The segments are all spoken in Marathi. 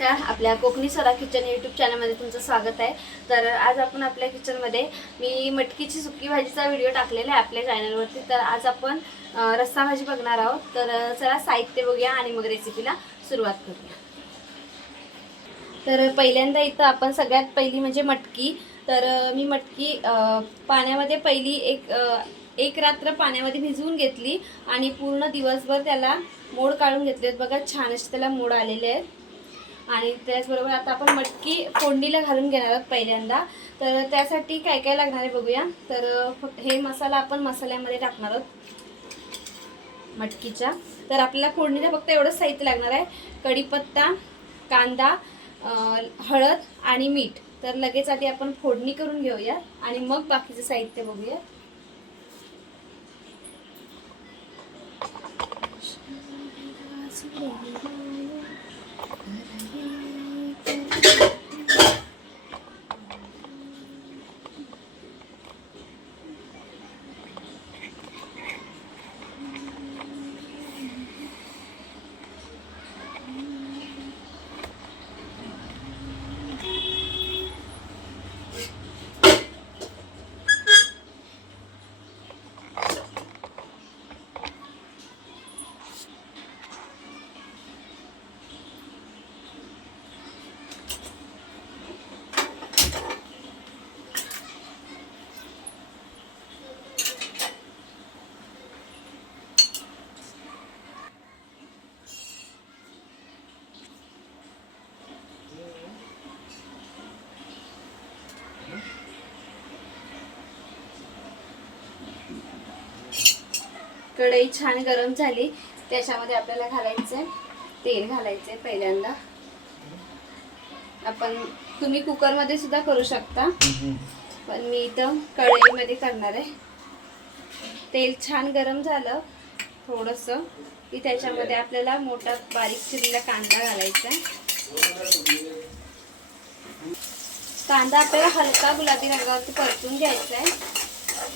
नमस्कार. आपल्या कोकणी सरा किचन यूट्यूब चॅनलमध्ये तुमचं स्वागत आहे. तर आज आपण आपल्या किचनमध्ये मी मटकीची सुकी भाजीचा व्हिडिओ टाकलेला आहे आपल्या चॅनलवरती तर आज आपण रस्सा भाजी बघणार आहोत. तर चला साहित्य बघूया आणि मग रेसिपीला सुरुवात करूया. तर पहिल्यांदा इथं आपण सगळ्यात पहिली म्हणजे मटकी. तर मी मटकी पाण्यामध्ये पहिली एक एक रात्र पाण्यामध्ये भिजवून घेतली आणि पूर्ण दिवसभर त्याला मोड काढून घेतले आहेत. बघा छान असे त्याला मोड आलेले आहेत. आणि त्याचबरोबर आता आपण मटकी फोडणीला घालून घेणार आहोत पहिल्यांदा. तर त्यासाठी काय काय लागणार आहे बघूया. तर फक्त हे मसाला आपण मसाल्यामध्ये टाकणार आहोत. मटकीच्या. तर आपल्याला फोडणीला फक्त एवढंच साहित्य लागणार आहे. कढीपत्ता कांदा हळद आणि मीठ. तर लगेच आधी आपण फोडणी करून घेऊया आणि मग बाकीचं साहित्य बघूया. But I कढई छान गरम झाली. त्याच्यामध्ये आपल्याला घालायचं आहे तेल घालायचं आहे पहिल्यांदा. आपण तुम्ही कुकरमध्ये सुद्धा करू शकता. पण मी इथं कढईमध्ये करणार आहे. तेल छान गरम झालं थोडंसं. की त्याच्यामध्ये आपल्याला मोठा बारीक चिरलेला कांदा घालायचा आहे कांदा आपल्याला हलका गुलाबी रंगावरती परतून घ्यायचा आहे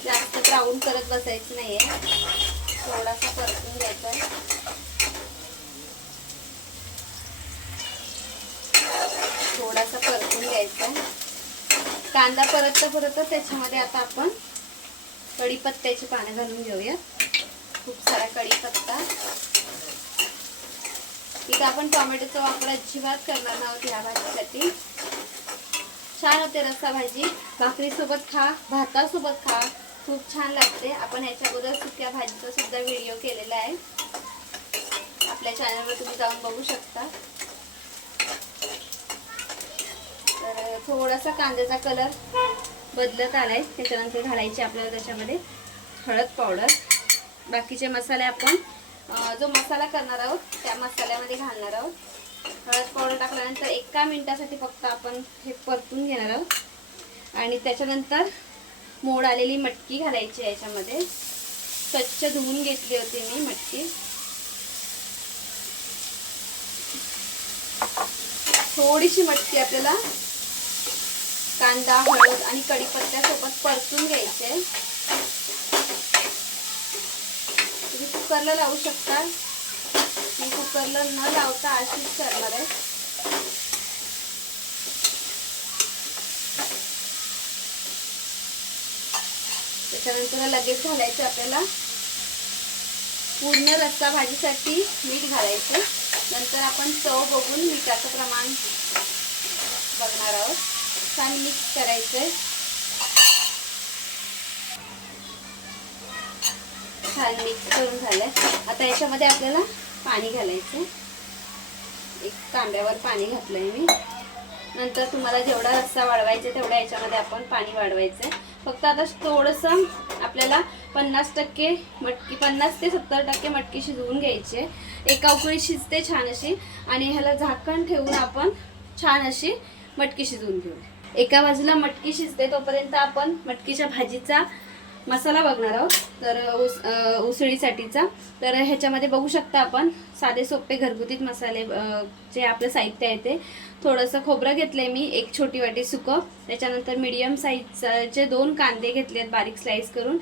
जास्त ब्राऊन करत बसायचं नाहीये. थोडासा परतून घ्यायचा थोडासा परतून घ्यायचा कांदा परतता परत त्याच्यामध्ये आता आपण कढीपत्त्याची पानं घालून घेऊया. खूप सारा कढीपत्ता. इथं आपण टोमॅटोचा वापर अजिबात करणार आहोत ह्या भाजीसाठी. छान होते रस्सा भाजी. भाकरीसोबत खा भातासोबत खा. खूप छान लागते. आपण ह्याच्या अगोदर सुक्या भाजीचा सुद्धा व्हिडिओ केलेला आहे. आपल्या चॅनलवर तुम्ही जाऊन बघू शकता. तर थोडासा कांद्याचा कलर बदलत आलाय. त्याच्यानंतर घालायची आपल्याला त्याच्यामध्ये हळद पावडर बाकीचे मसाले आपण जो मसाला करणार आहोत त्या मसाल्यामध्ये घालणार आहोत. हळद पावडर टाकल्यानंतर एका मिनिटासाठी फक्त आपण हे परतून घेणार आहोत. आणि त्याच्यानंतर मोड आलेली मटकी घालायची याच्यामध्ये. स्वच्छ धुवून घेतली होती मी मटकी. थोडीशी मटकी आपल्याला कांदा हळद आणि कढीपत्त्यासोबत परतून घ्यायचे तुम्ही कुकरला लावू शकता. मी कुकरला न लावता अशीच करणार आहे. त्याच्यानंतर लगेच घालायचं आपल्याला. पूर्ण रस्सा भाजीसाठी मीठ घालायचं. नंतर आपण चव बघून मिठाचं प्रमाण बघणार आहोत. छान मिक्स आहे. छान मिक्स करून झालंय. आता याच्यामध्ये आपल्याला पाणी घालायचं एक तांब्यावर पाणी घातलंय मी. नंतर तुम्हाला जेवढा रस्सा वाढवायचा तेवढ्या याच्यामध्ये आपण पाणी वाढवायचं फक्त आता थोडंसं आपल्याला पन्नास टक्के मटकी पन्नास ते सत्तर टक्के मटकी शिजवून घ्यायची आहे. एका उकळी शिजते छान अशी आणि ह्याला झाकण ठेवून आपण छान अशी मटकी शिजवून घेऊ एका बाजूला मटकी शिजते तोपर्यंत आपण मटकीच्या भाजीचा मसाला बघणार आहोत. तर उस उसळीसाठीचा. तर ह्याच्यामध्ये बघू शकता आपण साधे सोपे घरगुतीत मसाले जे आपलं साहित्य आहे ते. थोडंसं खोबरं घेतलंय मी एक छोटी वाटी सुकं. त्याच्यानंतर मिडियम साईजचे दोन कांदे घेतले आहेत बारीक स्लाईस करून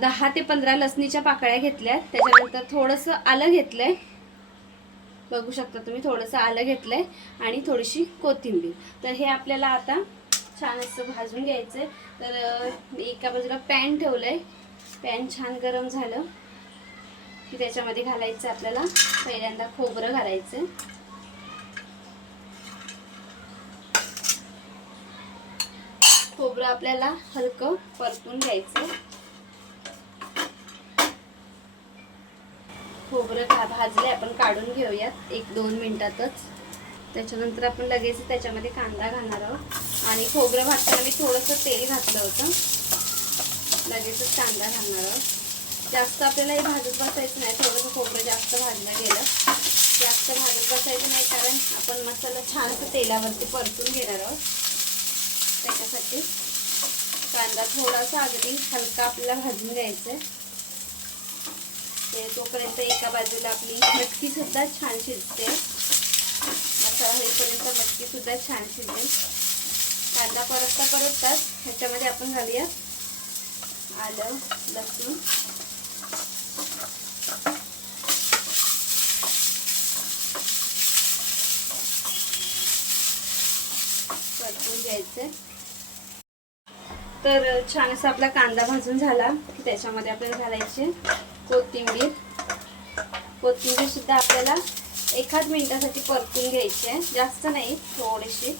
दहा ते पंधरा लसणीच्या पाकळ्या घेतल्यात. त्याच्यानंतर थोडंसं आलं घेतलंय. बघू शकता तुम्ही थोडंसं आलं घेतलं आहे आणि थोडीशी कोथिंबीर. तर हे आपल्याला आता छान असं भाजून घ्यायचं आहे तर एका बाजूला पॅन ठेवलं आहे पॅन छान गरम झालं की त्याच्यामध्ये घालायचं आपल्याला. पहिल्यांदा खोबरं घालायचं. खोबरं आपल्याला हलकं परतून घ्यायचं. खोबरं भाजलंय. भाजले आपण काढून घेऊयात. एक दोन मिनिटातच. त्याच्यानंतर आपण लगेच त्याच्यामध्ये कांदा घालणार आहोत. आणि खोबरं भाजताना मी थोडंसं तेल घातलं होतं. लगेचच कांदा घालणार आहोत. जास्त आपल्याला हे भाजत बसायचं नाही. थोडंसं खोबरं जास्त भाजलं गेलं. जास्त भाजत बसायचं नाही कारण आपण मसाला छान असं तेलावरती परतून घेणार आहोत. त्याच्यासाठी कांदा थोडासा अगदी हलका आपल्याला भाजून घ्यायचा आहे ते तोपर्यंत एका बाजूला आपली मटकीसुद्धा छान शिजते. होईपर्यंत मटकी सुद्धा छान शिजेल. कांदा परतता परतताच ह्याच्यामध्ये आपण घालूया आलं लसूण. परतून घ्यायचं. तर छान असा आपला कांदा भाजून झाला की त्याच्यामध्ये आपल्याला घालायचे कोथिंबीर. कोथिंबीर सुद्धा आपल्याला एखाद मिनिटासाठी परतून घ्यायची. आहे जास्त नाही थोडीशी.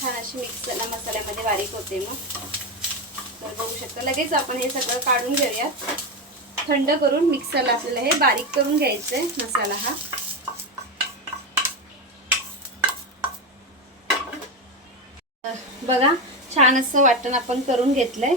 छान अशी मिक्सरला मसाल्यामध्ये बारीक होते मग. तर बघू शकता. लगेच आपण हे सगळं काढून घेऊयात. थंड करून मिक्सरला आपल्याला हे बारीक करून घ्यायचं आहे मसाला हा. बघा छान असं वाटण आपण करून घेतलंय.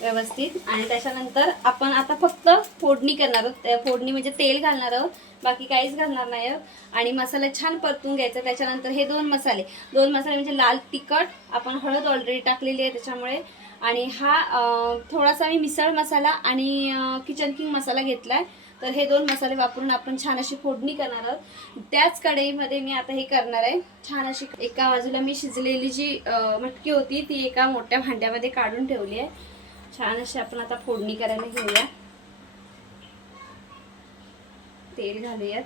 व्यवस्थित. आणि त्याच्यानंतर आपण आता फक्त फोडणी करणार आहोत. फोडणी म्हणजे तेल घालणार आहोत. बाकी काहीच घालणार नाही आहोत. आणि मसाला छान परतून घ्यायचा. त्याच्यानंतर हे दोन मसाले. दोन मसाले म्हणजे लाल तिखट. आपण हळद ऑलरेडी टाकलेली आहे त्याच्यामुळे. आणि हा थोडासा मी मिसळ मसाला आणि किचन किंग मसाला घेतला आहे तर हे दोन मसाले वापरून आपण छान अशी फोडणी करणार आहोत. त्याच कढईमध्ये मी आता हे करणार आहे. छान अशी एका बाजूला मी शिजलेली जी मटकी होती ती एका मोठ्या भांड्यामध्ये काढून ठेवली आहे. छान अशी आपण आता फोडणी करायला घेऊया. तेल घालूयात.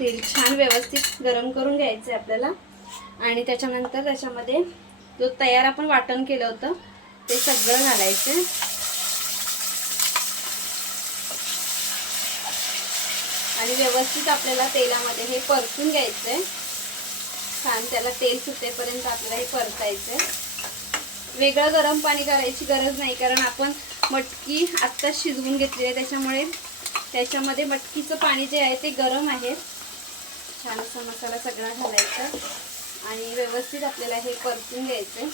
तेल छान व्यवस्थित गरम करून घ्यायचं आहे आपल्याला. आणि त्याच्यानंतर त्याच्यामध्ये जो तयार आपण वाटण केलं होतं ते सगळं घालायचं आणि व्यवस्थित आपल्याला तेलामध्ये हे परतून घ्यायचं आहे छान त्याला तेल सुटेपर्यंत आपल्याला हे परतायचं आहे वेगळं गरम पाणी करायची गरज नाही कारण आपण मटकी आत्ताच शिजवून घेतली आहे त्याच्यामुळे त्याच्यामध्ये मटकीचं पाणी जे आहे ते गरम आहे. छान असा मसाला सगळा घालायचा आणि व्यवस्थित आपल्याला हे परतून घ्यायचं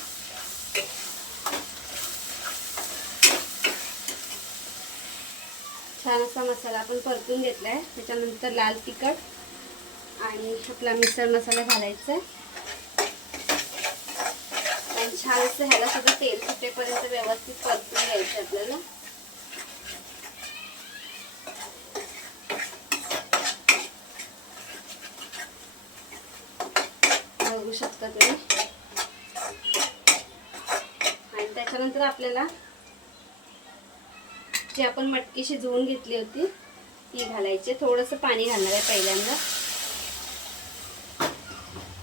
छान असा मसाला आपण परतून घेतला आहे त्याच्यानंतर लाल तिखट आणि आपला मिसळ मसाला घालायचा आहे. छान असं ह्याला सुद्धा तेल सुटेपर्यंत व्यवस्थित परतून घ्यायचं आपल्याला. बघू शकता तुम्ही. आणि त्याच्यानंतर आपल्याला जी आपण मटकी शिजवून घेतली होती ती घालायची. थोडंसं पाणी घालणार आहे पहिल्यांदा.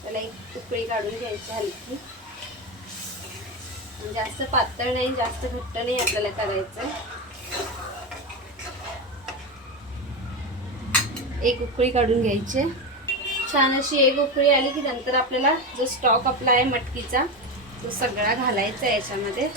त्याला एक तुकडी काढून घ्यायची हलकी. जास्त पातळ नाही जास्त घट्ट नाही आपल्याला करायचं. एक उकळी काढून घ्यायची. छान अशी एक उकळी आली की नंतर आपल्याला जो स्टॉक आपला आहे मटकीचा तो सगळा घालायचा आहे याच्यामध्ये.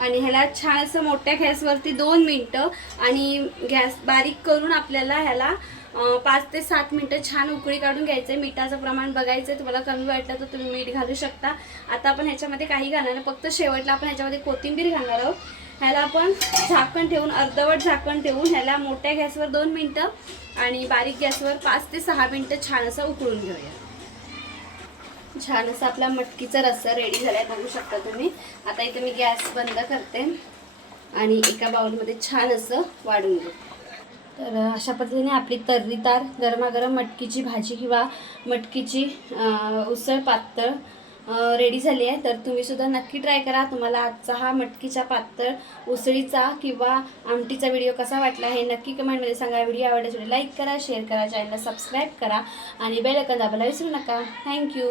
आणि ह्याला छान असं मोठ्या गॅसवरती दोन मिनटं आणि गॅस बारीक करून आपल्याला ह्याला पाच ते सात मिनटं छान उकळी काढून घ्यायचं आहे मिठाचं प्रमाण बघायचं आहे तुम्हाला कमी वाटलं तर तुम्ही मीठ घालू शकता. आता आपण ह्याच्यामध्ये काही घालणार नाही. फक्त शेवटला आपण ह्याच्यामध्ये कोथिंबीर घालणार आहोत. ह्याला आपण झाकण ठेवून अर्धवट झाकण ठेवून ह्याला मोठ्या गॅसवर दोन मिनटं आणि बारीक गॅसवर पाच ते सहा मिनटं छान असं उकळून घेऊया. छान असं आपला मटकीचा रस्सा रेडी झालाय. बघू शकता तुम्ही. आता इथे मी गॅस बंद करते आणि एका बाउलमध्ये छान असं वाढून घेऊ तर अशा पद्धतीने आपली तर्रीतार गरमागरम मटकीची भाजी किंवा मटकीची उसळ पातळ रेडी झाली आहे. तर तुम्ही सुद्धा नक्की ट्राय करा. तुम्हाला आजचा हा मटकीच्या पातळ उसळीचा किंवा आमटीचा व्हिडिओ कसा वाटला हे नक्की कमेंटमध्ये सांगा. व्हिडिओ आवडल्यास व्हिडिओ लाईक करा शेअर करा चॅनलला सबस्क्राईब करा आणि बेल आयकॉन दाबायला विसरू नका. थँक्यू